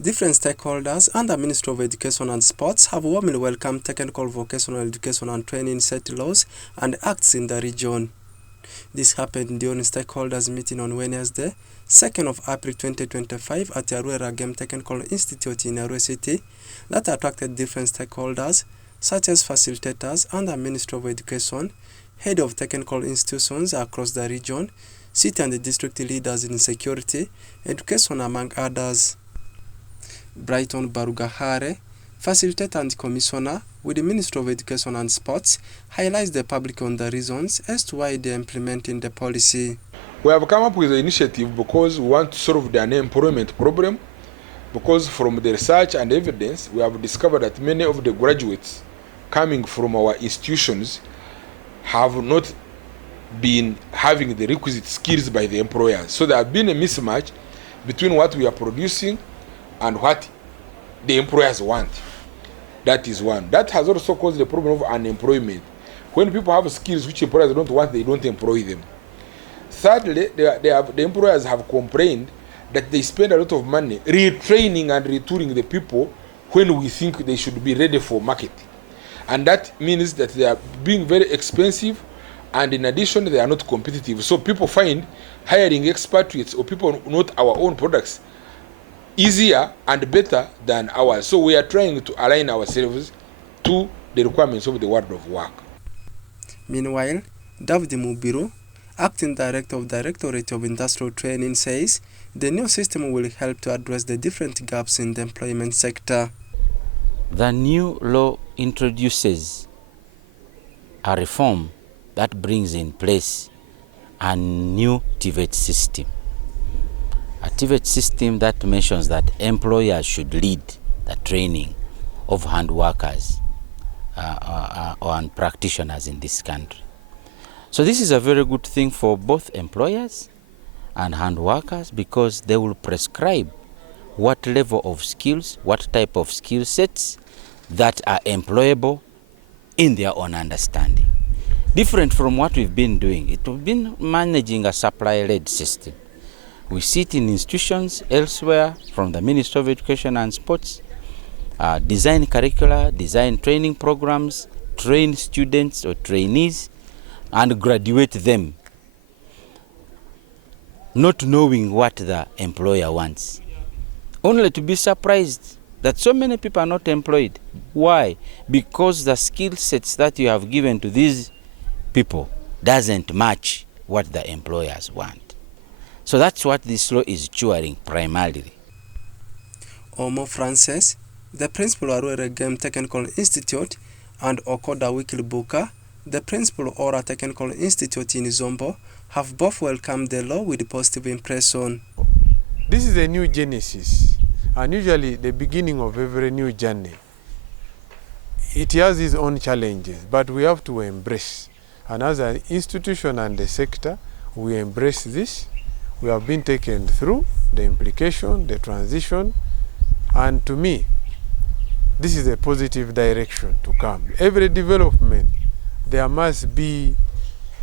Different stakeholders and the Ministry of Education and Sports have warmly welcomed technical vocational education and training set laws and acts in the region. This happened during stakeholders meeting on Wednesday, 2nd of April 2025 at the Arua Game Technical Institute in Arua City that attracted different stakeholders such as facilitators and the Ministry of Education, head of technical institutions across the region, city and district leaders in security, education among others. Brighton Barugahare, facilitator and commissioner with the Ministry of Education and Sports, highlights the public on the reasons as to why they are implementing the policy. We have come up with the initiative because we want to solve the unemployment problem, because from the research and evidence we have discovered that many of the graduates coming from our institutions have not been having the requisite skills by the employers. So there has been a mismatch between what we are producing and what the employers want. That is one. That has also caused the problem of unemployment. When people have skills which employers don't want, they don't employ them. Thirdly, the employers have complained that they spend a lot of money retraining and retooling the people when we think they should be ready for market. And that means that they are being very expensive, and in addition, they are not competitive. So people find hiring expatriates or people not our own products easier and better than ours. So we are trying to align ourselves to the requirements of the world of work. Meanwhile, David Mubiru, Acting Director of Directorate of Industrial Training, says the new system will help to address the different gaps in the employment sector. The new law introduces a reform that brings in place a new Tvet system. A Tvet system that mentions that employers should lead the training of hand workers and practitioners in this country. So this is a very good thing for both employers and hand workers, because they will prescribe what level of skills, what type of skill sets that are employable in their own understanding. Different from what we've been doing. We've been managing a supply-led system. We sit in institutions elsewhere from the Ministry of Education and Sports, design curricula, design training programs, train students or trainees, and graduate them, not knowing what the employer wants. Only to be surprised that so many people are not employed. Why? Because the skill sets that you have given to these people doesn't match what the employers want. So that's what this law is curing primarily. Omo Francis, the principal of Arua Game Technical Institute, and Okoda Wikilbuka, the principal of Ora Technical Institute in Zombo, have both welcomed the law with a positive impression. This is a new genesis, and usually the beginning of every new journey. It has its own challenges, but we have to embrace. And as an institution and the sector, we embrace this. We have been taken through the implication, the transition, and to me, this is a positive direction to come. Every development, there must be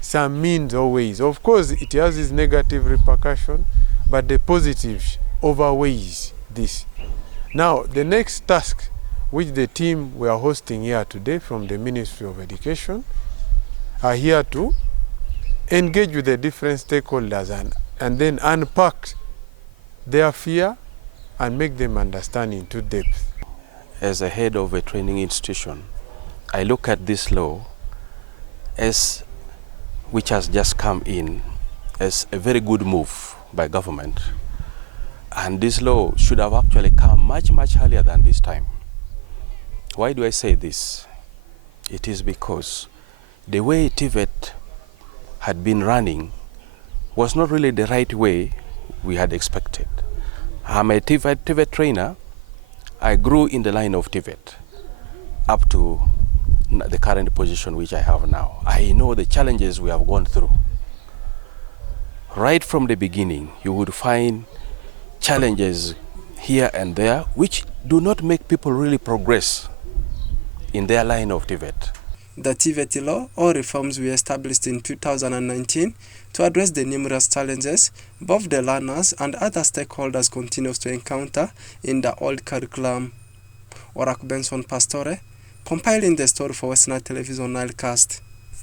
some means or ways. Of course, it has its negative repercussion, but the positive overweighs this. Now, the next task, which the team we are hosting here today from the Ministry of Education, are here to engage with the different stakeholders and then unpack their fear and make them understand into depth. As a head of a training institution, I look at this law as, which has just come in, as a very good move by government. And this law should have actually come much, much earlier than this time. Why do I say this? It is because the way Tvet had been running was not really the right way we had expected. I'm a Tvet trainer. I grew in the line of Tvet up to the current position which I have now. I know the challenges we have gone through. Right from the beginning, you would find challenges here and there which do not make people really progress in their line of Tvet. The Tvet law or reforms were established in 2019 to address the numerous challenges both the learners and other stakeholders continue to encounter in the old curriculum. Orak Benson Pastore, compiling the story for Westnile Television Nilecast.